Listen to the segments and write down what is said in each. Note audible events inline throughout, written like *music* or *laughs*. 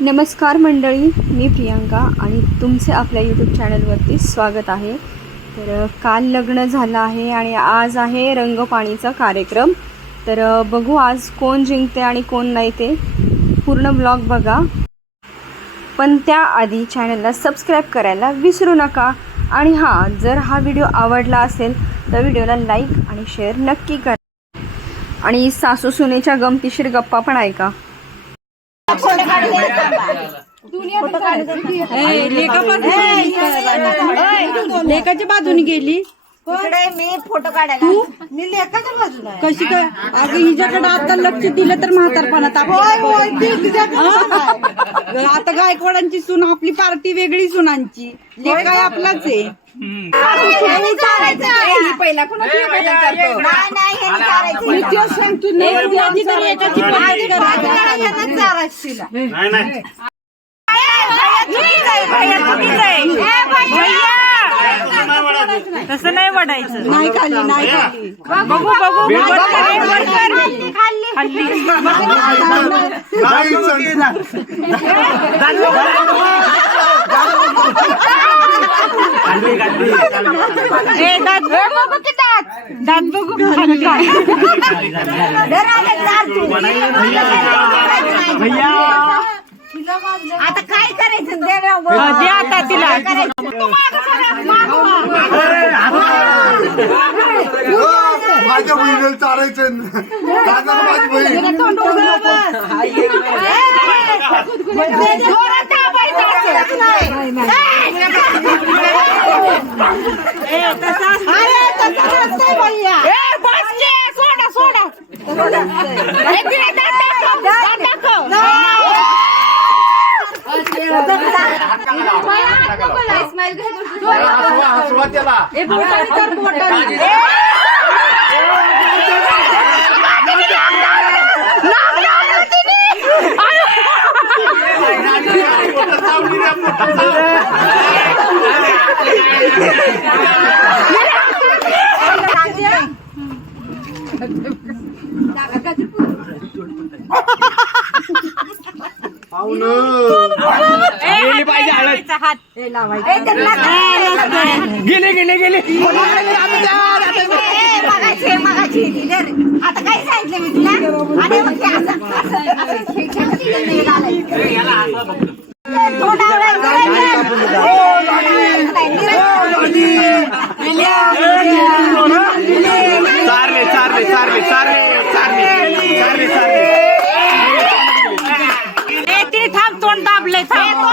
नमस्कार मंडळी मी प्रियांका आणि तुमचे आपल्या यूट्यूब चॅनलवरती स्वागत आहे. तर काल लग्न झालं आहे आणि आज आहे रंगपाणीचा कार्यक्रम. तर बघू आज कोण जिंकते आणि कोण नाही ते पूर्ण ब्लॉग बघा. पण त्याआधी चॅनलला सबस्क्राईब करायला विसरू नका. आणि हां जर हा व्हिडिओ आवडला असेल तर व्हिडिओला लाईक आणि शेअर नक्की करा. आणि सासू सुनेच्या गमतीशीर गप्पा पण ऐका. लेकाच्या बाजूने गेली. मी फोटो काढायला मी लेखाच्या बाजूला. कशी काय अगं हिच्याकडे आता लक्ष दिलं तर म्हातारपणात आपल्या- आता गायकवाडांची सून आपली पार्टी वेगळी सुनांची. लेक काय आपलाच आहे. नाही नाही तसं नाही वाढायचं. नाही खाली नाही खाली बघू बघू ए बघू की दात. दात बघू. खाली *laughs* तू. आता काय करायचं? दे ना बघ. दे आता तिला. माझ्या बहिणीला चारायचं दादा माझी बहीण. ए. सोडा सोडा हसवा त्याला ए, बोटाने कर, बोटाने. गेले गेले गेले आता काय सांगितलं मी तुला आणि मग ते असं- असं- असं खेळखेळायचं नाही घालायचं. ए, तोंडावर करायचं. ओ, तोंडावर करायचं. चारले चारले चारले चारले चारले चारले चारले ए तिने थांब तोंड दाबले थांब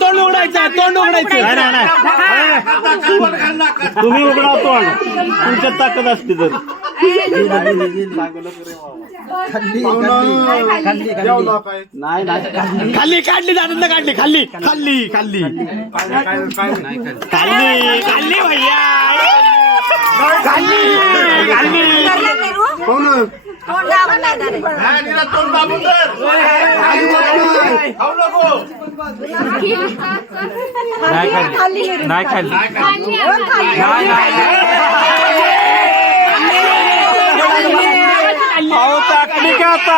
तोंड उघडायचं तोंड उघडायचं. नाही नाही तुम्ही उघडा तोंड. तुमच्यात ताकद असते तर. खाल्ली काढली दादांना काढली खाल्ली खाल्ली खाल्ली खाल्ली खाल्ली भैया. खाल्ली खाल्ली नाही रू? तोंडावर नाही धरायचं. नाही खाल्ली. अहो टाकली का आता.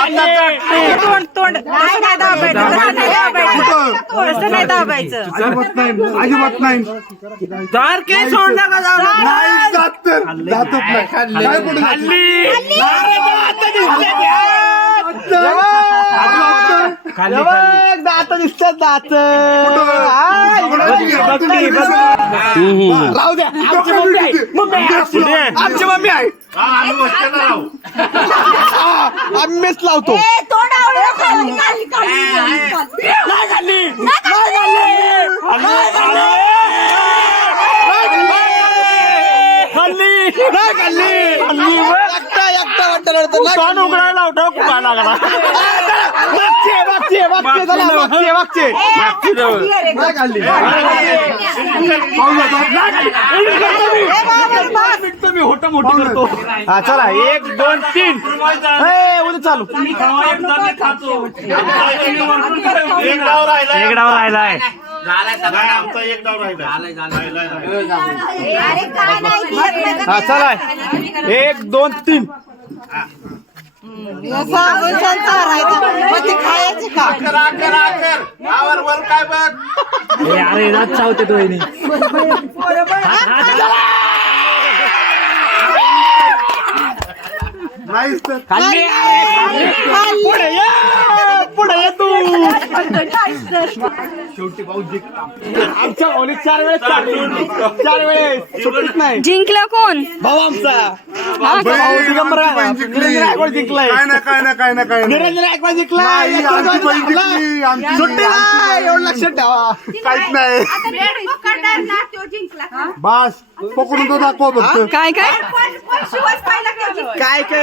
आता टाकली तोंड तोंड. तसं नाही दाबायचं तसं नाही दाबायचं. तसं नाही दाबायचं. अजिबात नाही अजिबात नाही. दार के सोडला का नाही जात तर. जातच नाही. काय कुठं खाल्ली. दात. दिसतात दात राहू द्या. आमची मम्मी आहे. मम्मी आहे आमची मम्मी आहे. आम्हीच लावतो. नाही खाल्ली नाही खाल्ली नाही खाल्ली नाही खाल्ली एकटा एकटा वाटतं तोंड उघडायला कुठा लागला? *laughs* मागचे मागचे मागचे चला मागचे मागचे. नाही खाल्ली. मी. होट मोठी करतो. हा चला एक दोन तीन. ए, उद्या चालू. एक डाव राहिलाय एक डाव राहिलाय. आमचा एक डाव राहिला अरे काय नाही देत नाही का? हा चला एक दोन तीन. खायचं आकर आकर आकर. आवर वर काय बघ? अरे रात चावते तो वहिनी नाहीच तर. खाल्ली? पुढे ये पुढे ये तू शेवटी भाऊ जिंकला आमच्या भाऊने चार वेळेस चार चार वेळेस. सुटत नाही. जिंकलं कोण? भाऊ आमचा. जिंकलाय. काय ना काय ना काय ना काय निरंजन जिंकलाय सुट्टी नाही. एवढं लक्षात ठेवा. काहीच नाही. आता बेड पकडणार ना तो जिंकला. का? बास. पकडून तो दाखवा फक्त. काय काय? काय काय?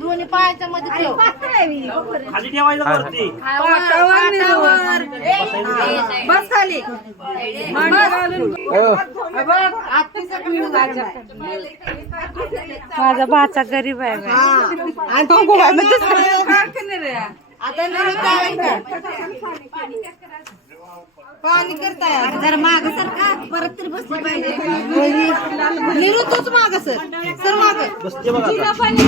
दोन्ही पायाच्या मध्ये ठेव. खाली ठेवायचं वरती. बस खाली माझा भाचा गरीब आहे. आता पाणी करताय जरा माग सर का परत तरी बसली पाहिजे. निरू तूच माग सर. सर माग. तिला पाणी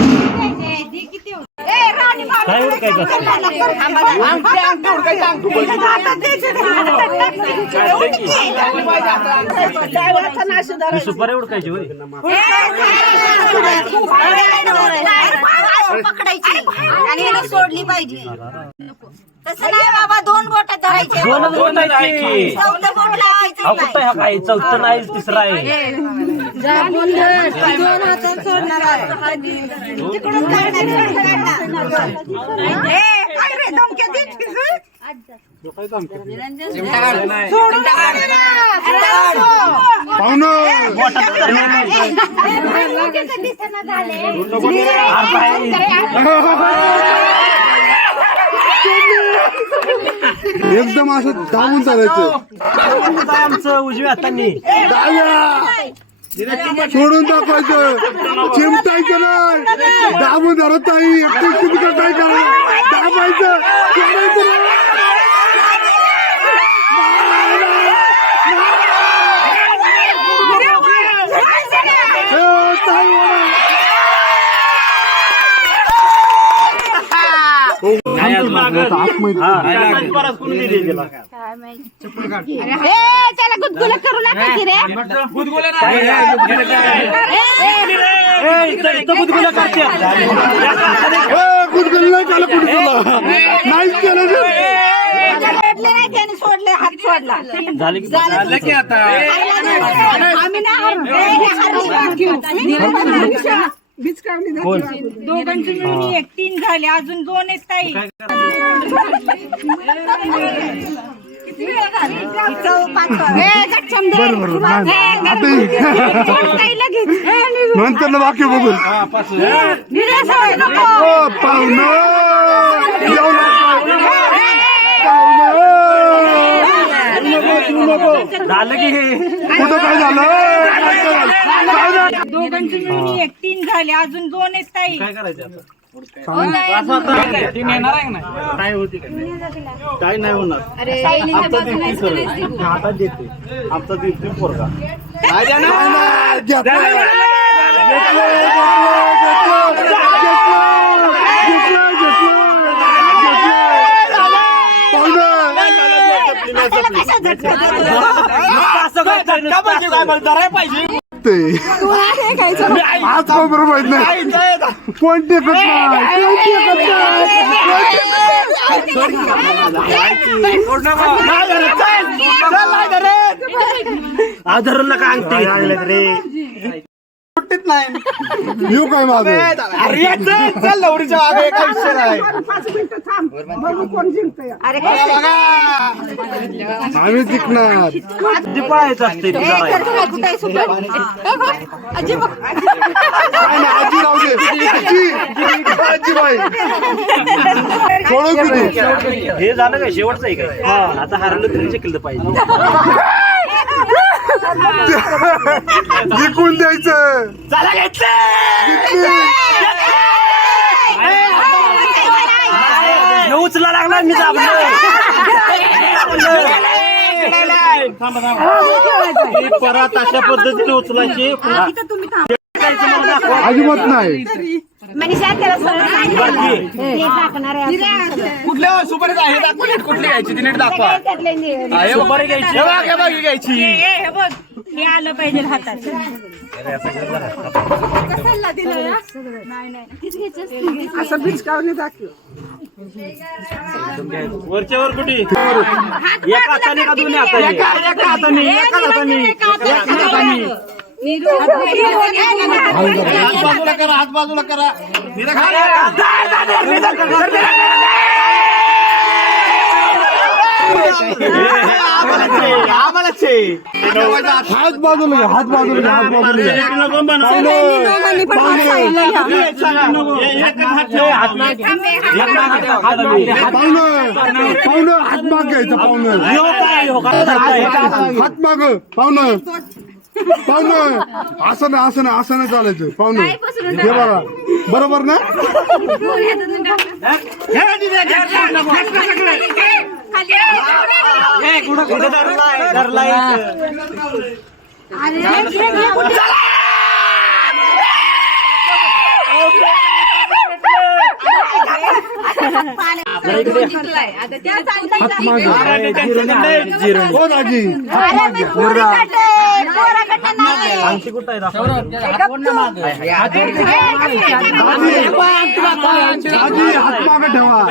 किती होतं? ए, राणी माग. काय उडकायचं असतं? ही सुपारी उडकायची होय. पकडायची. आणि याला सोडली पाहिजे. तसं नाही बाबा दोन बोट धरायचे. दोनच बोट आहे चौथं बोट लावायचं हा कुठं हा काय चौथं नाही तिसरा आहे. दोन हातात सोडणार आहे. तिकडून काढणार, तिकडून काढणार. ए, काय रे, धमक्या देतीस, हं? एकदम असं धावून चालायचं. आमचं उजव्या हातांनी सोडून दाखवायचं. चिमटायचं नाही. दाबून धरत नाही. एकटीच तिकडे काय करा दाबायचं सोडायचं नाही. ए, ताई वळा. नाही. हा, दिली. तिला. ए, त्याला गुदगुल्या करू नका की रे. ए, गुदगुली नाही केलं कुठे नाहीच केलं रे. सोडले नाही त्याने सोडले हात सोडला. झाली की झालं की आता. आम्ही नाही हरलो. ए, हे हरली. दोघांची मिळून एक तीन झाले अजून दोन आहेत ताई. किती वेळ झाली? चौ- पाच वाजले. ए, गच्चम दे. बरं बरं. नाही, ए, आता सोड काही लगेच ए, निघू. नंतर ना बाकी बघू निघा, सोड नको. ओ पाहुणं. येऊ नका. पाहुणं तू नको. झालं की हे. कुठं काय झालं? काय? दोघांची मिळून एक तीन झाले. अजून दोन आहेत ताई. काय करायचं आता? तीन येणार आहे नाही? काय होती काय काय नाही होणार. आमचा दिवशी सर आता देते. आमचा दिवशी पोरगा. नाही, नाही, घेतलं. घेतलं, घेतलं, घेतलं, घेतलं, घेतलं. पाहुणं, असं काय करायचं? ते. आज का बरोबर माहीत नाही कोण टेकत नाही कोण टेकत नाही कोण टेकत नाही. आधरून नका अंगठी रे येत नाही. येऊ काय माझं अरे ये चल, चल लवडीच्या मागे काय विषय नाही. अरे बघा, बघा. आम्ही जिंकणार. पळायचं असते आहे? आजी बघ. काय नाही, आजी राहू दे. आजी आजी बाई. सोडू किती हे झालं काय? शेवटचं आहे काय? आता हरवलं तरी जिंकलं पाहिजे. *laughs* जिंकून द्यायचं. चला घेतलं! हे उचला लागला मी दाबलं ही परत अशा पद्धतीने उचलायची. अजिबात नाही. मनीषा त्याला सरळ सांग. हे टाकणार आहे दाखवून नीट कुठली घ्यायची ती नीट दाखवा. त्यातले नि- हा, हे बघ, हे बघ, हे बघ, ही घ्यायची वरच्या वर कुठे? एका हाताने का दोन्ही हाताने? एका हाताने एका हाताने. एका हाताने. हात बाजूला करा हात बाजूला करा निरा खाली. आम्हालाच आहे, आम्हालाच आहे. ठेवायचा हात. हात बाजूला घ्या हात बाजूला घ्या हात बाजूला घ्या पाहुणे पाहुणं पाहुणं हात माग घ्यायचं पाहुणं हात माग पाहुणं पाहुणं असं ना असं ना असं नाही चालायचं पाहुणं. हे बघा बरोबर ना? माग हो दाजी हात माग. आमची कुठं आहे दाखव. माग ठेवा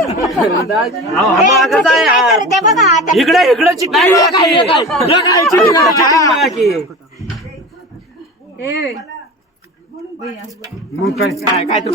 अहो, हा मागच आहे हा. इकडे इकडे चिकन की. हे की. मग काय काय तू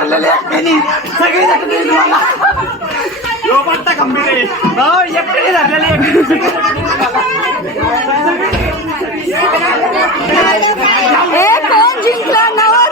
मारलेले एकट्याने सगळी धकली मला ह्यो पत्ता खंबीर आहे. हो एकट्याने धरलेले एकटी ए कोण जिंकला? नवा